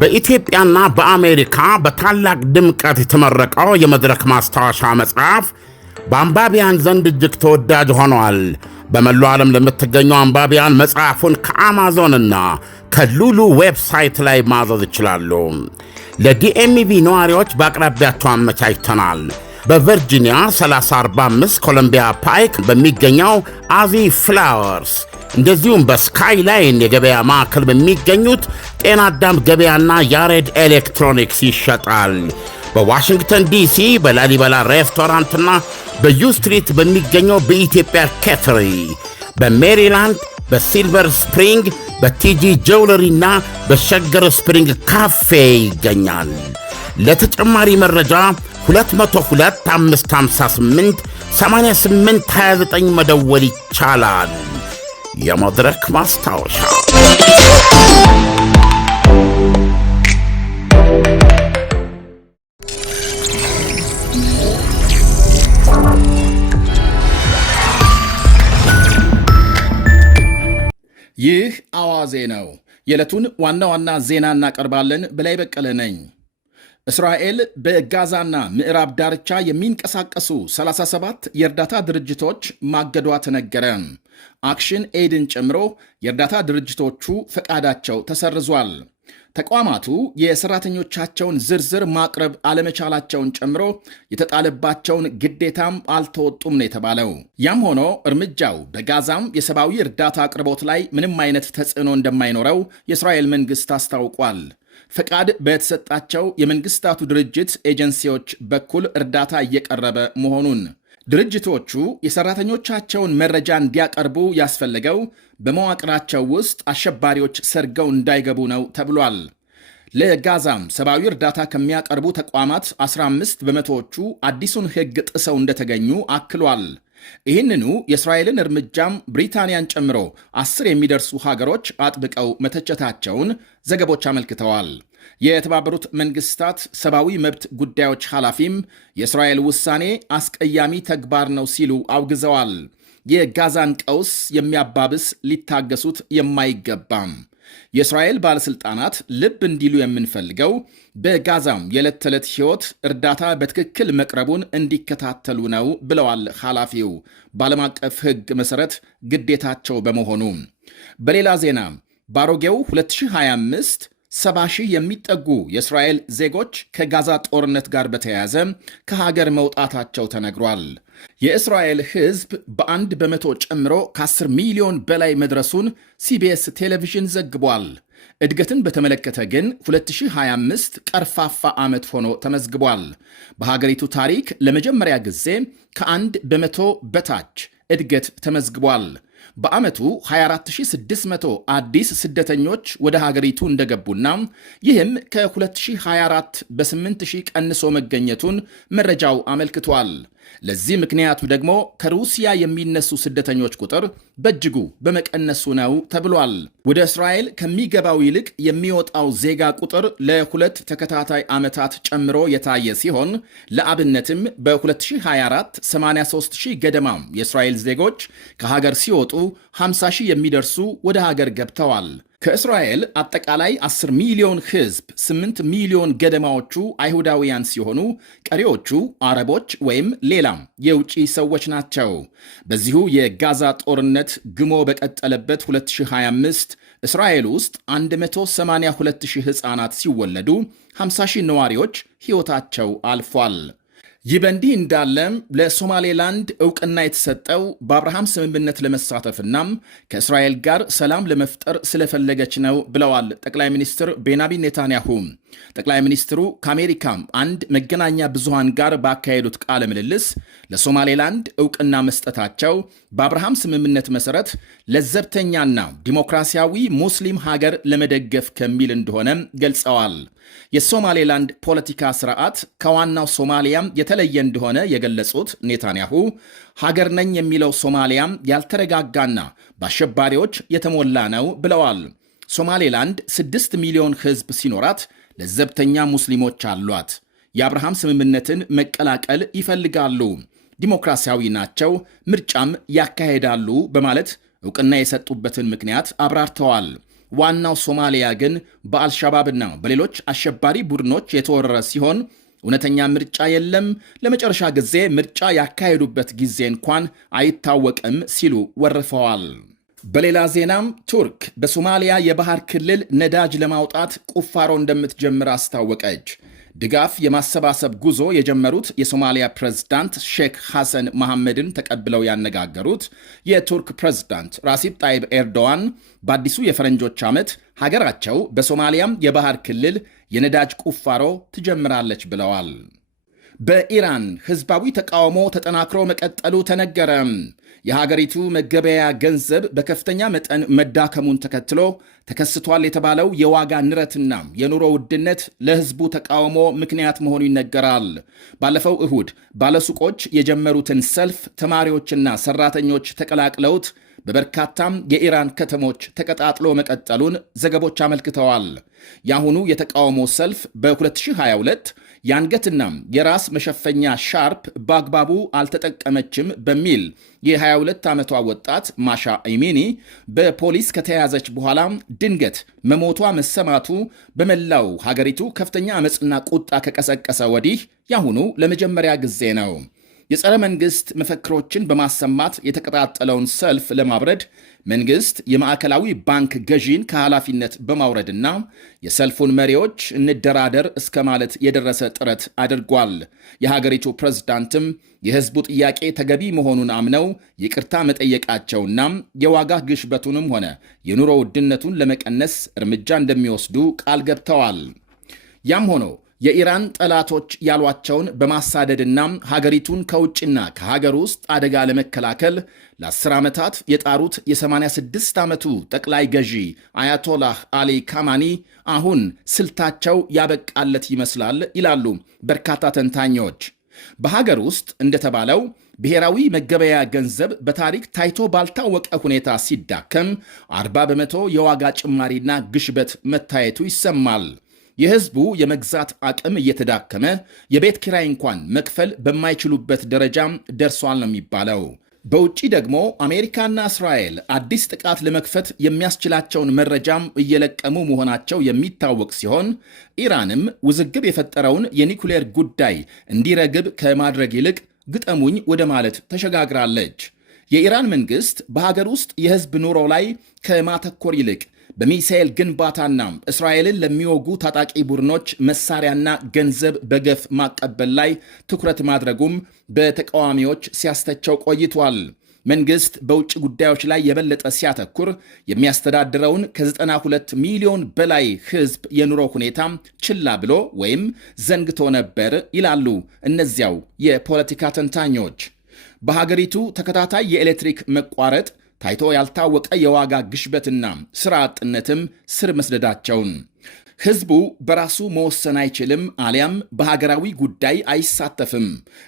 በኢትዮጵያና በአሜሪካ በታላቅ ድምቀት የተመረቀው የመድረክ ማስታወሻ መጽሐፍ በአንባቢያን ዘንድ እጅግ ተወዳጅ ሆኗል። በመላው ዓለም ለምትገኙ አንባቢያን መጽሐፉን ከአማዞንና ከሉሉ ዌብሳይት ላይ ማዘዝ ይችላሉ። ለዲኤምቪ ነዋሪዎች በአቅራቢያቸው አመቻችተናል። በቨርጂኒያ 3045 ኮሎምቢያ ፓይክ በሚገኘው አዚ ፍላወርስ እንደዚሁም በስካይላይን የገበያ ማዕከል በሚገኙት ጤና አዳም ገበያና ያሬድ ኤሌክትሮኒክስ ይሸጣል። በዋሽንግተን ዲሲ በላሊበላ ሬስቶራንትና በዩ ስትሪት በሚገኘው በኢትዮጵያ ኬተሪ፣ በሜሪላንድ በሲልቨር ስፕሪንግ በቲጂ ጀውለሪና በሸገር ስፕሪንግ ካፌ ይገኛል። ለተጨማሪ መረጃ 202-558-8829 መደወል ይቻላል። የመድረክ ማስታወሻ ይህ አዋዜ ነው። የዕለቱን ዋና ዋና ዜና እናቀርባለን። በላይ በቀለ ነኝ። እስራኤል በጋዛና ምዕራብ ዳርቻ የሚንቀሳቀሱ 37 የእርዳታ ድርጅቶች ማገዷ ተነገረ። አክሽን ኤድን ጨምሮ የእርዳታ ድርጅቶቹ ፈቃዳቸው ተሰርዟል። ተቋማቱ የሰራተኞቻቸውን ዝርዝር ማቅረብ አለመቻላቸውን ጨምሮ የተጣለባቸውን ግዴታም አልተወጡም ነው የተባለው። ያም ሆኖ እርምጃው በጋዛም የሰብአዊ እርዳታ አቅርቦት ላይ ምንም አይነት ተጽዕኖ እንደማይኖረው የእስራኤል መንግሥት አስታውቋል። ፈቃድ በተሰጣቸው የመንግስታቱ ድርጅት ኤጀንሲዎች በኩል እርዳታ እየቀረበ መሆኑን፣ ድርጅቶቹ የሰራተኞቻቸውን መረጃ እንዲያቀርቡ ያስፈለገው በመዋቅራቸው ውስጥ አሸባሪዎች ሰርገው እንዳይገቡ ነው ተብሏል። ለጋዛም ሰብአዊ እርዳታ ከሚያቀርቡ ተቋማት 15 በመቶዎቹ አዲሱን ሕግ ጥሰው እንደተገኙ አክሏል። ይህንኑ የእስራኤልን እርምጃም ብሪታንያን ጨምሮ 10 የሚደርሱ ሀገሮች አጥብቀው መተቸታቸውን ዘገቦች አመልክተዋል። የተባበሩት መንግስታት ሰብአዊ መብት ጉዳዮች ኃላፊም የእስራኤል ውሳኔ አስቀያሚ ተግባር ነው ሲሉ አውግዘዋል። የጋዛን ቀውስ የሚያባብስ ሊታገሱት የማይገባም። የእስራኤል ባለሥልጣናት ልብ እንዲሉ የምንፈልገው በጋዛም የዕለት ተዕለት ሕይወት እርዳታ በትክክል መቅረቡን እንዲከታተሉ ነው ብለዋል ኃላፊው፣ በዓለም አቀፍ ሕግ መሠረት ግዴታቸው በመሆኑ። በሌላ ዜና ባሮጌው 2025 70 ሺህ የሚጠጉ የእስራኤል ዜጎች ከጋዛ ጦርነት ጋር በተያያዘ ከሀገር መውጣታቸው ተነግሯል። የእስራኤል ሕዝብ በ1 በመቶ ጨምሮ ከ10 ሚሊዮን በላይ መድረሱን ሲቢኤስ ቴሌቪዥን ዘግቧል። እድገትን በተመለከተ ግን 2025 ቀርፋፋ ዓመት ሆኖ ተመዝግቧል። በሀገሪቱ ታሪክ ለመጀመሪያ ጊዜ ከ1 በመቶ በታች እድገት ተመዝግቧል። በዓመቱ 24600 አዲስ ስደተኞች ወደ ሀገሪቱ እንደገቡና ይህም ከ2024 በ8000 ቀንሶ መገኘቱን መረጃው አመልክቷል። ለዚህ ምክንያቱ ደግሞ ከሩሲያ የሚነሱ ስደተኞች ቁጥር በእጅጉ በመቀነሱ ነው ተብሏል። ወደ እስራኤል ከሚገባው ይልቅ የሚወጣው ዜጋ ቁጥር ለ2 ተከታታይ ዓመታት ጨምሮ የታየ ሲሆን ለአብነትም በ2024 83000 ገደማ የእስራኤል ዜጎች ከሀገር ሲወጡ 50,000 የሚደርሱ ወደ ሀገር ገብተዋል። ከእስራኤል አጠቃላይ 10 ሚሊዮን ሕዝብ 8 ሚሊዮን ገደማዎቹ አይሁዳውያን ሲሆኑ ቀሪዎቹ አረቦች ወይም ሌላም የውጭ ሰዎች ናቸው። በዚሁ የጋዛ ጦርነት ግሞ በቀጠለበት 2025 እስራኤል ውስጥ 182,000 ሕፃናት ሲወለዱ 50,000 ነዋሪዎች ሕይወታቸው አልፏል። ይህ በእንዲህ እንዳለም ለሶማሌላንድ ዕውቅና የተሰጠው በአብርሃም ስምምነት ለመሳተፍና ከእስራኤል ጋር ሰላም ለመፍጠር ስለፈለገች ነው ብለዋል ጠቅላይ ሚኒስትር ቤንያሚን ኔታንያሁ። ጠቅላይ ሚኒስትሩ ከአሜሪካም አንድ መገናኛ ብዙሃን ጋር ባካሄዱት ቃለ ምልልስ ለሶማሌላንድ ዕውቅና መስጠታቸው በአብርሃም ስምምነት መሠረት ለዘብተኛና ዲሞክራሲያዊ ሙስሊም ሀገር ለመደገፍ ከሚል እንደሆነ ገልጸዋል። የሶማሌላንድ ፖለቲካ ስርዓት ከዋናው ሶማሊያም የተለየ እንደሆነ የገለጹት ኔታንያሁ ሀገር ነኝ የሚለው ሶማሊያም ያልተረጋጋና በአሸባሪዎች የተሞላ ነው ብለዋል። ሶማሌላንድ 6 ሚሊዮን ሕዝብ ሲኖራት ለዘብተኛ ሙስሊሞች አሏት። የአብርሃም ስምምነትን መቀላቀል ይፈልጋሉ፣ ዲሞክራሲያዊ ናቸው፣ ምርጫም ያካሄዳሉ በማለት ዕውቅና የሰጡበትን ምክንያት አብራርተዋል። ዋናው ሶማሊያ ግን በአልሻባብና በሌሎች አሸባሪ ቡድኖች የተወረረ ሲሆን እውነተኛ ምርጫ የለም፣ ለመጨረሻ ጊዜ ምርጫ ያካሄዱበት ጊዜ እንኳን አይታወቅም ሲሉ ወርፈዋል። በሌላ ዜናም ቱርክ በሶማሊያ የባህር ክልል ነዳጅ ለማውጣት ቁፋሮ እንደምትጀምር አስታወቀች። ድጋፍ የማሰባሰብ ጉዞ የጀመሩት የሶማሊያ ፕሬዝዳንት ሼክ ሐሰን መሐመድን ተቀብለው ያነጋገሩት የቱርክ ፕሬዝዳንት ራሲብ ጣይብ ኤርዶዋን በአዲሱ የፈረንጆች ዓመት ሀገራቸው በሶማሊያም የባህር ክልል የነዳጅ ቁፋሮ ትጀምራለች ብለዋል። በኢራን ሕዝባዊ ተቃውሞ ተጠናክሮ መቀጠሉ ተነገረ። የሀገሪቱ መገበያያ ገንዘብ በከፍተኛ መጠን መዳከሙን ተከትሎ ተከስቷል የተባለው የዋጋ ንረትና የኑሮ ውድነት ለሕዝቡ ተቃውሞ ምክንያት መሆኑ ይነገራል። ባለፈው እሁድ ባለሱቆች የጀመሩትን ሰልፍ ተማሪዎችና ሰራተኞች ተቀላቅለውት በበርካታም የኢራን ከተሞች ተቀጣጥሎ መቀጠሉን ዘገቦች አመልክተዋል። የአሁኑ የተቃውሞ ሰልፍ በ2022 የአንገትና የራስ መሸፈኛ ሻርፕ በአግባቡ አልተጠቀመችም በሚል የ22 ዓመቷ ወጣት ማሻ አይሚኒ በፖሊስ ከተያዘች በኋላ ድንገት መሞቷ መሰማቱ በመላው ሀገሪቱ ከፍተኛ አመፅና ቁጣ ከቀሰቀሰ ወዲህ የአሁኑ ለመጀመሪያ ጊዜ ነው። የጸረ መንግሥት መፈክሮችን በማሰማት የተቀጣጠለውን ሰልፍ ለማብረድ መንግሥት የማዕከላዊ ባንክ ገዢን ከኃላፊነት በማውረድና የሰልፉን መሪዎች እንደራደር እስከ ማለት የደረሰ ጥረት አድርጓል። የሀገሪቱ ፕሬዝዳንትም የሕዝቡ ጥያቄ ተገቢ መሆኑን አምነው ይቅርታ መጠየቃቸውና የዋጋ ግሽበቱንም ሆነ የኑሮ ውድነቱን ለመቀነስ እርምጃ እንደሚወስዱ ቃል ገብተዋል። ያም ሆኖ የኢራን ጠላቶች ያሏቸውን በማሳደድና ሀገሪቱን ከውጭና ከሀገር ውስጥ አደጋ ለመከላከል ለ10 ዓመታት የጣሩት የ86 ዓመቱ ጠቅላይ ገዢ አያቶላህ አሊ ካማኒ አሁን ስልታቸው ያበቃለት ይመስላል ይላሉ በርካታ ተንታኞች። በሀገር ውስጥ እንደተባለው ብሔራዊ መገበያያ ገንዘብ በታሪክ ታይቶ ባልታወቀ ሁኔታ ሲዳከም 40 በመቶ የዋጋ ጭማሪና ግሽበት መታየቱ ይሰማል። የሕዝቡ የመግዛት አቅም እየተዳከመ የቤት ኪራይ እንኳን መክፈል በማይችሉበት ደረጃም ደርሷል ነው የሚባለው። በውጭ ደግሞ አሜሪካና እስራኤል አዲስ ጥቃት ለመክፈት የሚያስችላቸውን መረጃም እየለቀሙ መሆናቸው የሚታወቅ ሲሆን ኢራንም ውዝግብ የፈጠረውን የኒኩሌር ጉዳይ እንዲረግብ ከማድረግ ይልቅ ግጠሙኝ ወደ ማለት ተሸጋግራለች። የኢራን መንግሥት በሀገር ውስጥ የሕዝብ ኑሮ ላይ ከማተኮር ይልቅ በሚሳኤል ግንባታና እስራኤልን ለሚወጉ ታጣቂ ቡድኖች መሳሪያና ገንዘብ በገፍ ማቀበል ላይ ትኩረት ማድረጉም በተቃዋሚዎች ሲያስተቸው ቆይቷል። መንግሥት በውጭ ጉዳዮች ላይ የበለጠ ሲያተኩር የሚያስተዳድረውን ከ92 ሚሊዮን በላይ ሕዝብ የኑሮ ሁኔታ ችላ ብሎ ወይም ዘንግቶ ነበር ይላሉ እነዚያው የፖለቲካ ተንታኞች። በሀገሪቱ ተከታታይ የኤሌክትሪክ መቋረጥ ታይቶ ያልታወቀ የዋጋ ግሽበትና ሥራ አጥነትም ስር መስደዳቸውን ሕዝቡ በራሱ መወሰን አይችልም አሊያም በሀገራዊ ጉዳይ አይሳተፍም፣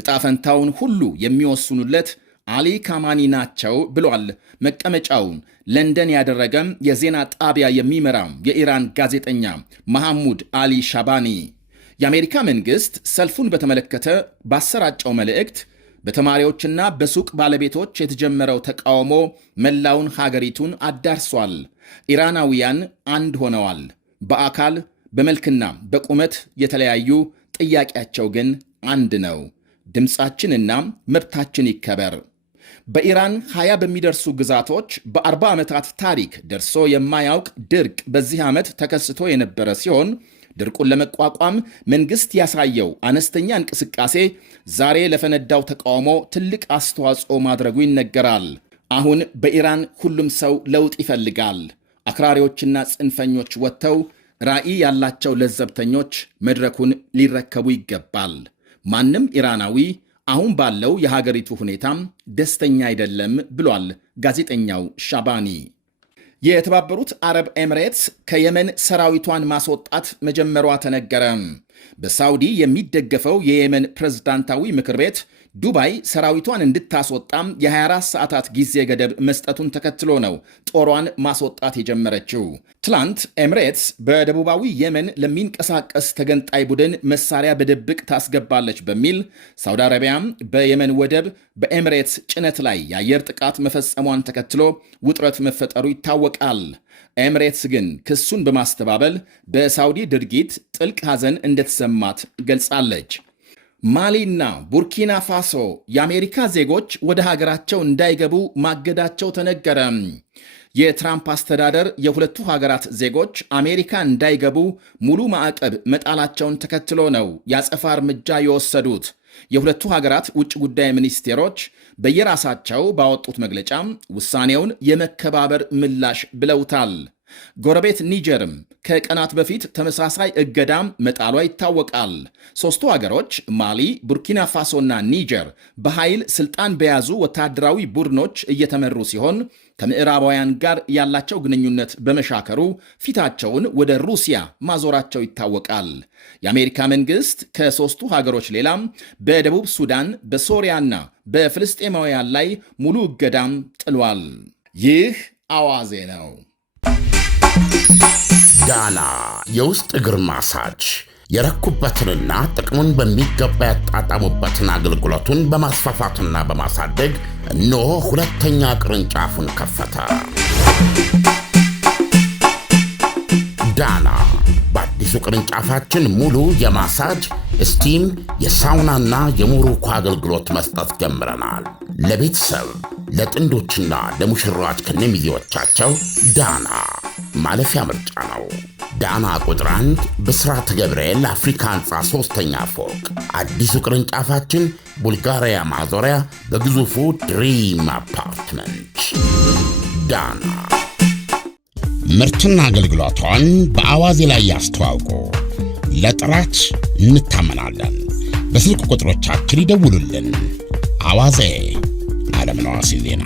ዕጣፈንታውን ሁሉ የሚወስኑለት አሊ ካማኒ ናቸው ብሏል መቀመጫውን ለንደን ያደረገም የዜና ጣቢያ የሚመራ የኢራን ጋዜጠኛ መሐሙድ አሊ ሻባኒ። የአሜሪካ መንግሥት ሰልፉን በተመለከተ ባሰራጨው መልእክት በተማሪዎችና በሱቅ ባለቤቶች የተጀመረው ተቃውሞ መላውን ሀገሪቱን አዳርሷል። ኢራናውያን አንድ ሆነዋል። በአካል በመልክና በቁመት የተለያዩ፣ ጥያቄያቸው ግን አንድ ነው። ድምፃችንና መብታችን ይከበር። በኢራን 20 በሚደርሱ ግዛቶች በ40 ዓመታት ታሪክ ደርሶ የማያውቅ ድርቅ በዚህ ዓመት ተከስቶ የነበረ ሲሆን ድርቁን ለመቋቋም መንግሥት ያሳየው አነስተኛ እንቅስቃሴ ዛሬ ለፈነዳው ተቃውሞ ትልቅ አስተዋጽኦ ማድረጉ ይነገራል። አሁን በኢራን ሁሉም ሰው ለውጥ ይፈልጋል። አክራሪዎችና ጽንፈኞች ወጥተው ራዕይ ያላቸው ለዘብተኞች መድረኩን ሊረከቡ ይገባል። ማንም ኢራናዊ አሁን ባለው የሀገሪቱ ሁኔታም ደስተኛ አይደለም ብሏል ጋዜጠኛው ሻባኒ። የተባበሩት አረብ ኤምሬትስ ከየመን ሰራዊቷን ማስወጣት መጀመሯ ተነገረ። በሳውዲ የሚደገፈው የየመን ፕሬዝዳንታዊ ምክር ቤት ዱባይ ሰራዊቷን እንድታስወጣም የ24 ሰዓታት ጊዜ ገደብ መስጠቱን ተከትሎ ነው ጦሯን ማስወጣት የጀመረችው። ትላንት ኤምሬትስ በደቡባዊ የመን ለሚንቀሳቀስ ተገንጣይ ቡድን መሳሪያ በድብቅ ታስገባለች በሚል ሳውዲ አረቢያም በየመን ወደብ በኤምሬትስ ጭነት ላይ የአየር ጥቃት መፈጸሟን ተከትሎ ውጥረት መፈጠሩ ይታወቃል። ኤምሬትስ ግን ክሱን በማስተባበል በሳውዲ ድርጊት ጥልቅ ሐዘን እንደተሰማት ገልጻለች። ማሊና ቡርኪና ፋሶ የአሜሪካ ዜጎች ወደ ሀገራቸው እንዳይገቡ ማገዳቸው ተነገረ። የትራምፕ አስተዳደር የሁለቱ ሀገራት ዜጎች አሜሪካ እንዳይገቡ ሙሉ ማዕቀብ መጣላቸውን ተከትሎ ነው ያጸፋ እርምጃ የወሰዱት። የሁለቱ ሀገራት ውጭ ጉዳይ ሚኒስቴሮች በየራሳቸው ባወጡት መግለጫ ውሳኔውን የመከባበር ምላሽ ብለውታል። ጎረቤት ኒጀርም ከቀናት በፊት ተመሳሳይ እገዳም መጣሏ ይታወቃል። ሦስቱ አገሮች ማሊ፣ ቡርኪና ፋሶና ኒጀር በኃይል ስልጣን በያዙ ወታደራዊ ቡድኖች እየተመሩ ሲሆን ከምዕራባውያን ጋር ያላቸው ግንኙነት በመሻከሩ ፊታቸውን ወደ ሩሲያ ማዞራቸው ይታወቃል። የአሜሪካ መንግሥት ከሦስቱ ሀገሮች ሌላም በደቡብ ሱዳን፣ በሶሪያና በፍልስጤማውያን ላይ ሙሉ እገዳም ጥሏል። ይህ አዋዜ ነው። ዳና የውስጥ እግር ማሳጅ የረኩበትንና ጥቅሙን በሚገባ ያጣጣሙበትን አገልግሎቱን በማስፋፋትና በማሳደግ እነሆ ሁለተኛ ቅርንጫፉን ከፈተ። ዳና በአዲሱ ቅርንጫፋችን ሙሉ የማሳጅ ስቲም፣ የሳውናና የሞሮኮ አገልግሎት መስጠት ጀምረናል። ለቤተሰብ ለጥንዶችና ለሙሽራዎች ከነሚዜዎቻቸው ዳና ማለፊያ ምርጫ ነው። ዳና ቁጥር 1 ብስራተ ገብርኤል አፍሪካ ሕንፃ 3ኛ ፎቅ። አዲሱ ቅርንጫፋችን ቡልጋሪያ ማዞሪያ በግዙፉ ድሪም አፓርትመንት። ዳና ምርትና አገልግሎቷን በአዋዜ ላይ ያስተዋውቁ። ለጥራች እንታመናለን። በስልክ ቁጥሮቻችን ይደውሉልን። አዋዜ ዓለምነህ ዋሴ ዜና